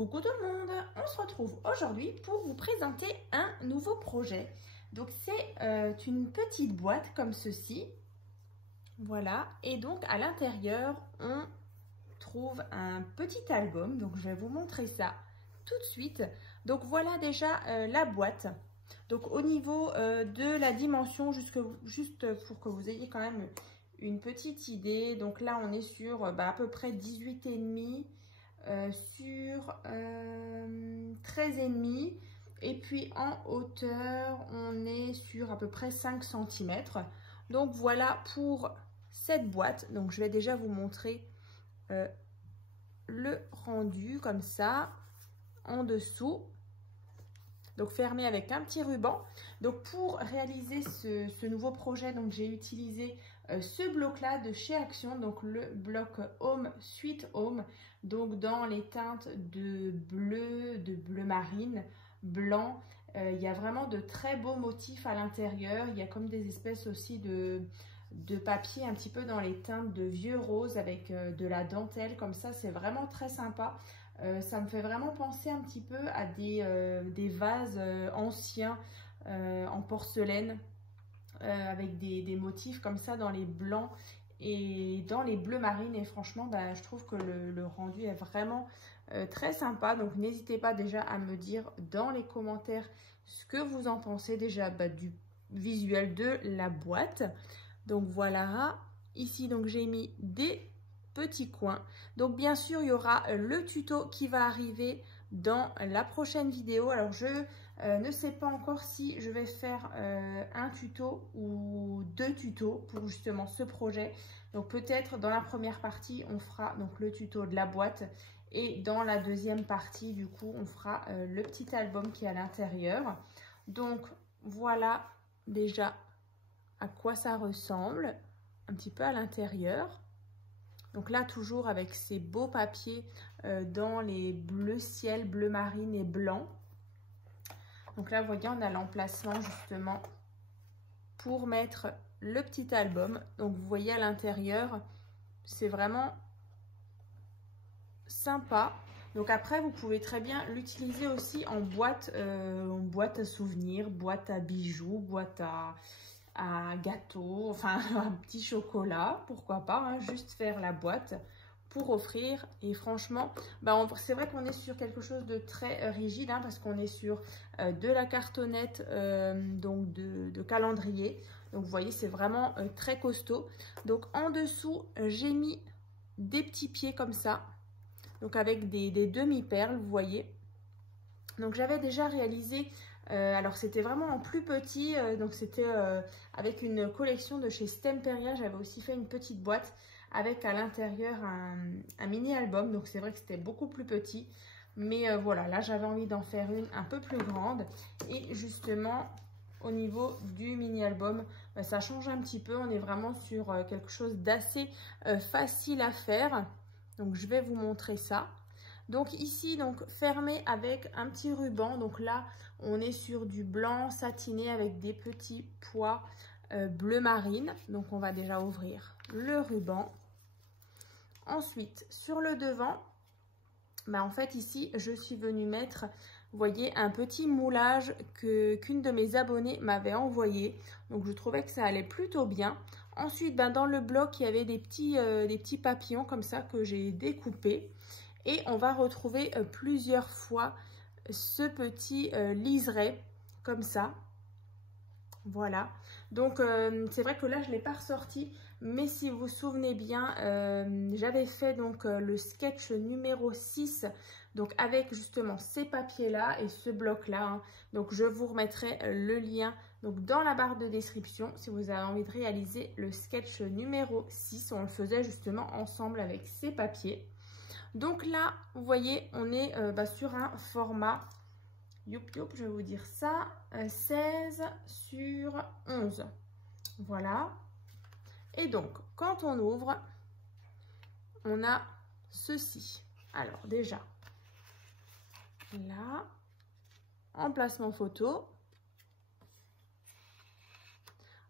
Coucou tout le monde, on se retrouve aujourd'hui pour vous présenter un nouveau projet. Donc c'est une petite boîte comme ceci, voilà, et donc à l'intérieur on trouve un petit album, donc je vais vous montrer ça tout de suite. Donc voilà déjà la boîte. Donc au niveau de la dimension, juste pour que vous ayez quand même une petite idée, donc là on est sur à peu près 18,5 sur 13,5 et puis en hauteur on est sur à peu près 5 cm. Donc voilà pour cette boîte. Donc je vais déjà vous montrer le rendu comme ça en dessous, donc fermé avec un petit ruban. Donc pour réaliser ce nouveau projet, donc j'ai utilisé ce bloc là de chez Action, donc le bloc Home Sweet Home, donc dans les teintes de bleu marine, blanc. Il y a vraiment de très beaux motifs à l'intérieur. Il y a comme des espèces aussi de papier un petit peu dans les teintes de vieux rose avec de la dentelle comme ça. C'est vraiment très sympa. Ça me fait vraiment penser un petit peu à des vases anciens en porcelaine avec des motifs comme ça dans les blancs et dans les bleus marines. Et franchement, je trouve que le rendu est vraiment très sympa. Donc n'hésitez pas déjà à me dire dans les commentaires ce que vous en pensez déjà du visuel de la boîte. Donc voilà, ici donc j'ai mis des petits coins. Donc bien sûr il y aura le tuto qui va arriver dans la prochaine vidéo. Alors je ne sais pas encore si je vais faire un tuto ou deux tutos pour justement ce projet. Donc peut-être dans la première partie on fera donc le tuto de la boîte et dans la deuxième partie du coup on fera le petit album qui est à l'intérieur. Donc voilà déjà à quoi ça ressemble un petit peu à l'intérieur. Donc là, toujours avec ces beaux papiers dans les bleus ciel, bleu marine et blanc. Donc là, vous voyez, on a l'emplacement justement pour mettre le petit album. Donc vous voyez à l'intérieur, c'est vraiment sympa. Donc après, vous pouvez très bien l'utiliser aussi en boîte à souvenirs, boîte à bijoux, boîte à gâteau, enfin un petit chocolat, pourquoi pas, hein, juste faire la boîte pour offrir. Et franchement, c'est vrai qu'on est sur quelque chose de très rigide, hein, parce qu'on est sur de la cartonnette, donc de calendrier. Donc vous voyez, c'est vraiment très costaud. Donc en dessous, j'ai mis des petits pieds comme ça, donc avec des demi-perles, vous voyez. Donc j'avais déjà réalisé, alors c'était vraiment en plus petit, donc c'était avec une collection de chez Stemperia. J'avais aussi fait une petite boîte avec à l'intérieur un mini album, donc c'est vrai que c'était beaucoup plus petit. Mais voilà, là j'avais envie d'en faire une un peu plus grande. Et justement au niveau du mini album, ça change un petit peu, on est vraiment sur quelque chose d'assez facile à faire. Donc je vais vous montrer ça. Donc ici, donc fermé avec un petit ruban. Donc là, on est sur du blanc satiné avec des petits pois bleu marine. Donc on va déjà ouvrir le ruban. Ensuite, sur le devant, en fait ici, je suis venue mettre, vous voyez, un petit moulage qu'une de mes abonnées m'avait envoyé. Donc je trouvais que ça allait plutôt bien. Ensuite, dans le bloc, il y avait des petits papillons comme ça que j'ai découpés. Et on va retrouver plusieurs fois ce petit liseré comme ça. Voilà. Donc c'est vrai que là je ne l'ai pas ressorti. Mais si vous vous souvenez bien, j'avais fait donc le sketch numéro 6. Donc avec justement ces papiers là et ce bloc là. Hein. Donc je vous remettrai le lien donc, dans la barre de description. Si vous avez envie de réaliser le sketch numéro 6. On le faisait justement ensemble avec ces papiers. Donc là, vous voyez, on est sur un format, je vais vous dire ça, 16 sur 11. Voilà. Et donc, quand on ouvre, on a ceci. Alors déjà, là, emplacement photo.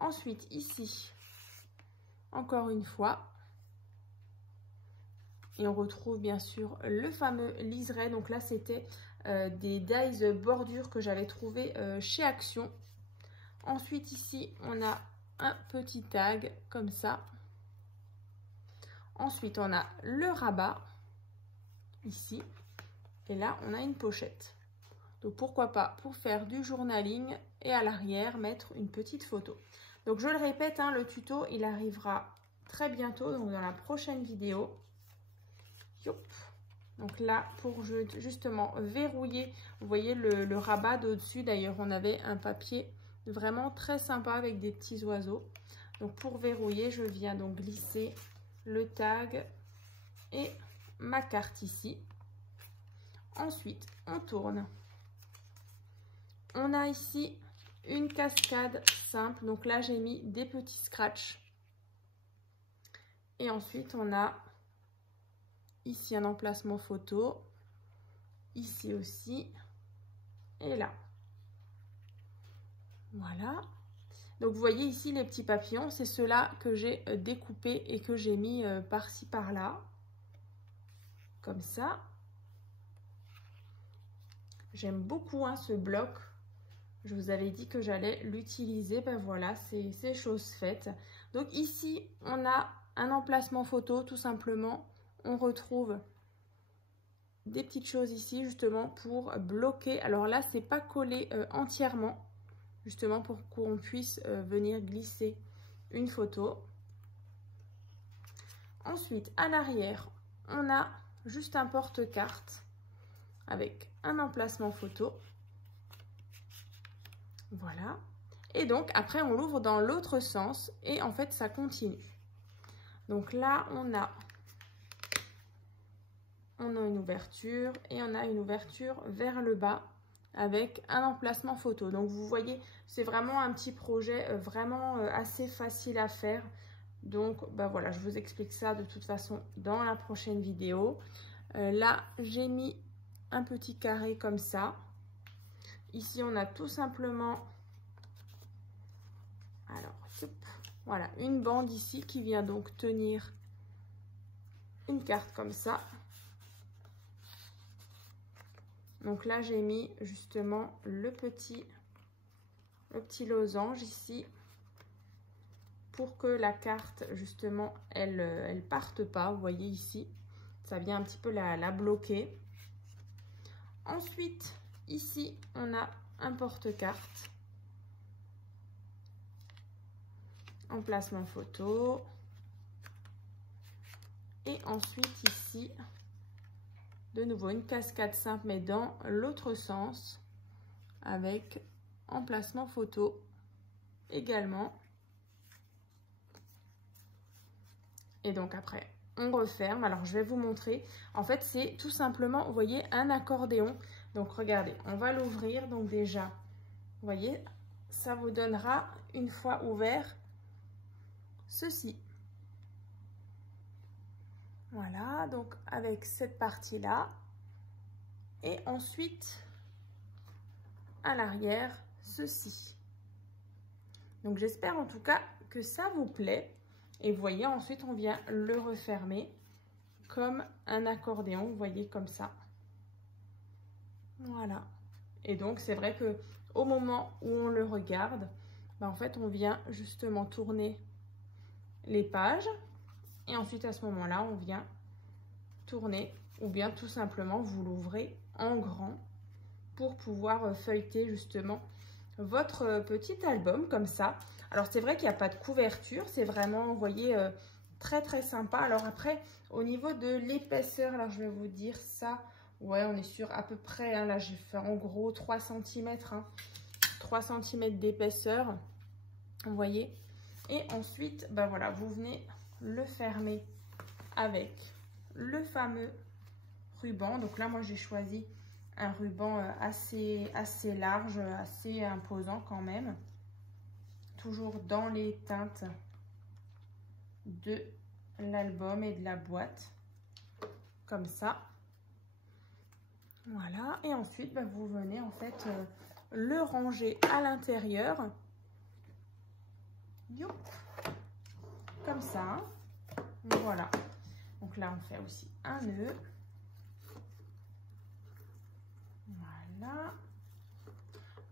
Ensuite, ici, encore une fois. Et on retrouve bien sûr le fameux liseré. Donc là, c'était des dies bordure que j'avais trouvé chez Action. Ensuite, ici, on a un petit tag comme ça. Ensuite, on a le rabat ici. Et là, on a une pochette. Donc, pourquoi pas pour faire du journaling et à l'arrière, mettre une petite photo. Donc, je le répète, hein, le tuto, il arrivera très bientôt, donc dans la prochaine vidéo. Youp. Donc là, pour justement verrouiller, vous voyez le rabat d'au-dessus. D'ailleurs, on avait un papier vraiment très sympa avec des petits oiseaux. Donc, pour verrouiller, je viens donc glisser le tag et ma carte ici. Ensuite, on tourne. On a ici une cascade simple. Donc là, j'ai mis des petits scratchs. Et ensuite, on a ici un emplacement photo. Ici aussi. Et là. Voilà. Donc, vous voyez ici les petits papillons. C'est ceux-là que j'ai découpés et que j'ai mis par-ci, par-là. Comme ça. J'aime beaucoup hein, ce bloc. Je vous avais dit que j'allais l'utiliser. Ben voilà, c'est chose faite. Donc ici, on a un emplacement photo, tout simplement. On retrouve des petites choses ici, justement, pour bloquer. Alors là, c'est pas collé entièrement, justement, pour qu'on puisse venir glisser une photo. Ensuite, à l'arrière, on a juste un porte-carte avec un emplacement photo. Voilà. Et donc, après, on l'ouvre dans l'autre sens et en fait, ça continue. Donc là, on a une ouverture et on a une ouverture vers le bas avec un emplacement photo. Donc, vous voyez, c'est vraiment un petit projet vraiment assez facile à faire. Donc, bah voilà, je vous explique ça de toute façon dans la prochaine vidéo. Là, j'ai mis un petit carré comme ça. Ici, on a tout simplement, alors, voilà, une bande ici qui vient donc tenir une carte comme ça. Donc là, j'ai mis justement le petit losange ici pour que la carte, justement, elle parte pas. Vous voyez ici, ça vient un petit peu la bloquer. Ensuite, ici, on a un porte-carte. Emplacement photo. Et ensuite, ici, de nouveau, une cascade simple, mais dans l'autre sens, avec emplacement photo également. Et donc après, on referme. Alors, je vais vous montrer. En fait, c'est tout simplement, vous voyez, un accordéon. Donc, regardez, on va l'ouvrir. Donc, déjà, vous voyez, ça vous donnera, une fois ouvert, ceci. Voilà, donc avec cette partie-là. Et ensuite, à l'arrière, ceci. Donc, j'espère en tout cas que ça vous plaît. Et vous voyez, ensuite, on vient le refermer comme un accordéon, vous voyez, comme ça. Voilà. Et donc, c'est vrai que au moment où on le regarde, ben, en fait, on vient justement tourner les pages. Et ensuite, à ce moment-là, on vient tourner ou bien tout simplement, vous l'ouvrez en grand pour pouvoir feuilleter justement votre petit album comme ça. Alors, c'est vrai qu'il n'y a pas de couverture. C'est vraiment, vous voyez, très, très sympa. Alors après, au niveau de l'épaisseur, alors je vais vous dire ça. Ouais, on est sur à peu près, hein, là, j'ai fait en gros 3 cm. Hein, 3 cm d'épaisseur. Vous voyez. Et ensuite, ben voilà, vous venez le fermer avec le fameux ruban. Donc là, moi, j'ai choisi un ruban assez large, assez imposant quand même. Toujours dans les teintes de l'album et de la boîte. Comme ça. Voilà. Et ensuite, bah, vous venez en fait le ranger à l'intérieur. Comme ça. Voilà. Donc là, on fait aussi un nœud. Voilà.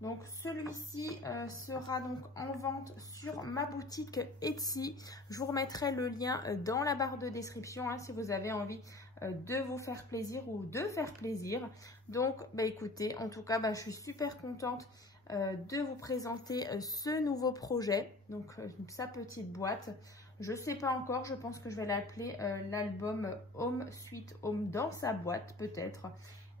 Donc celui-ci sera donc en vente sur ma boutique Etsy. Je vous remettrai le lien dans la barre de description hein, si vous avez envie de vous faire plaisir ou de faire plaisir. Donc bah, écoutez, en tout cas je suis super contente de vous présenter ce nouveau projet. Donc sa petite boîte. Je ne sais pas encore, je pense que je vais l'appeler l'album Home Sweet Home dans sa boîte peut-être.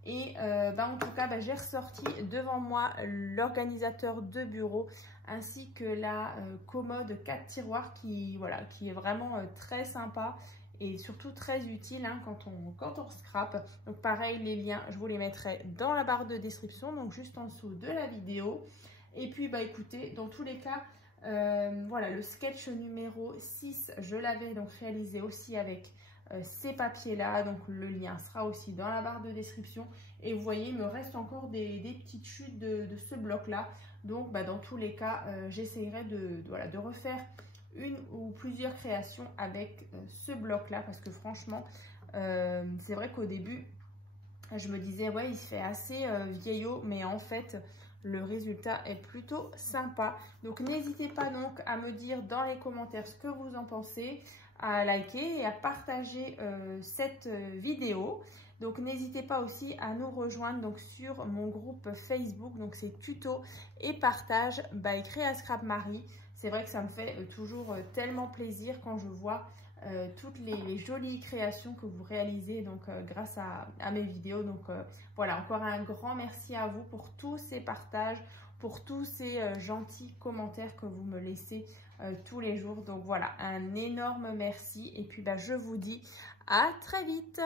Et en tout cas, j'ai ressorti devant moi l'organisateur de bureau ainsi que la commode 4 tiroirs qui est vraiment très sympa et surtout très utile hein, quand on scrape. Donc pareil, les liens, je vous les mettrai dans la barre de description, donc juste en dessous de la vidéo. Et puis écoutez, dans tous les cas, voilà, le sketch numéro 6, je l'avais donc réalisé aussi avec ces papiers là, donc le lien sera aussi dans la barre de description. Et vous voyez, il me reste encore des petites chutes de ce bloc là, donc dans tous les cas j'essayerai de refaire une ou plusieurs créations avec ce bloc là, parce que franchement c'est vrai qu'au début je me disais ouais, il se fait assez vieillot, mais en fait le résultat est plutôt sympa. Donc n'hésitez pas donc à me dire dans les commentaires ce que vous en pensez, à liker et à partager cette vidéo. Donc n'hésitez pas aussi à nous rejoindre donc sur mon groupe Facebook, donc c'est tuto et partage by Créa Scrap Marie. C'est vrai que ça me fait toujours tellement plaisir quand je vois toutes les jolies créations que vous réalisez donc grâce à mes vidéos. Donc voilà, encore un grand merci à vous pour tous ces partages, pour tous ces gentils commentaires que vous me laissez tous les jours. Donc voilà, un énorme merci et puis je vous dis à très vite.